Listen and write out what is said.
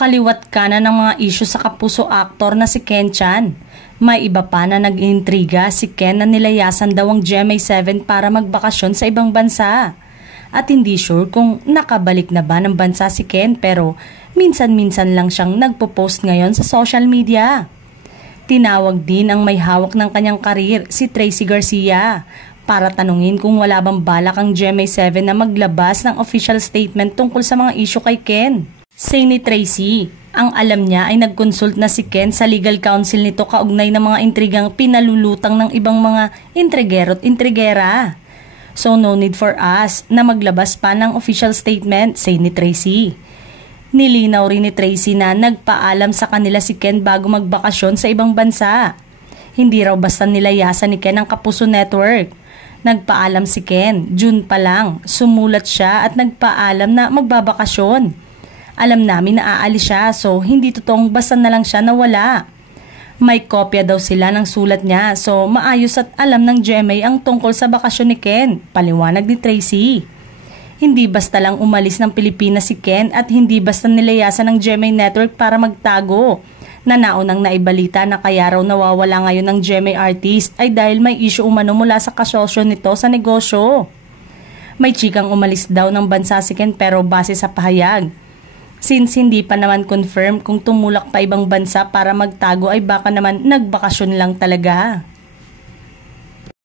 Kaliwat kanan ng mga isyu sa kapuso aktor na si Ken Chan. May iba pa na nag-iintriga si Ken na nilayasan daw ang GMA7 para magbakasyon sa ibang bansa. At hindi sure kung nakabalik na ba ng bansa si Ken pero minsan-minsan lang siyang nagpo-post ngayon sa social media. Tinawag din ang may hawak ng kanyang karir, si Tracy Garcia, para tanungin kung wala bang balak ang GMA7 na maglabas ng official statement tungkol sa mga isyu kay Ken. Say ni Tracy, ang alam niya ay nag-consult na si Ken sa legal counsel nito kaugnay ng mga intrigang pinalulutang ng ibang mga intrigero at intrigera. So no need for us na maglabas pa ng official statement, say ni Tracy. Nilinaw rin ni Tracy na nagpaalam sa kanila si Ken bago magbakasyon sa ibang bansa. Hindi raw basta nilayasan ni Ken ang Kapuso Network. Nagpaalam si Ken, June pa lang, sumulat siya at nagpaalam na magbabakasyon. Alam namin na aalis siya so hindi totoong basta na lang siya nawala. May kopya daw sila ng sulat niya so maayos at alam ng GMA ang tungkol sa bakasyon ni Ken, paliwanag ni Tracy. Hindi basta lang umalis ng Pilipinas si Ken at hindi basta nilayasan ng GMA Network para magtago. Na naunang naibalita na kaya raw nawawala ngayon ng GMA artist ay dahil may issue umano mula sa kasosyo nito sa negosyo. May chikang umalis daw ng bansa si Ken pero base sa pahayag. Since hindi pa naman confirm kung tumulak pa ibang bansa para magtago ay baka naman nagbakasyon lang talaga.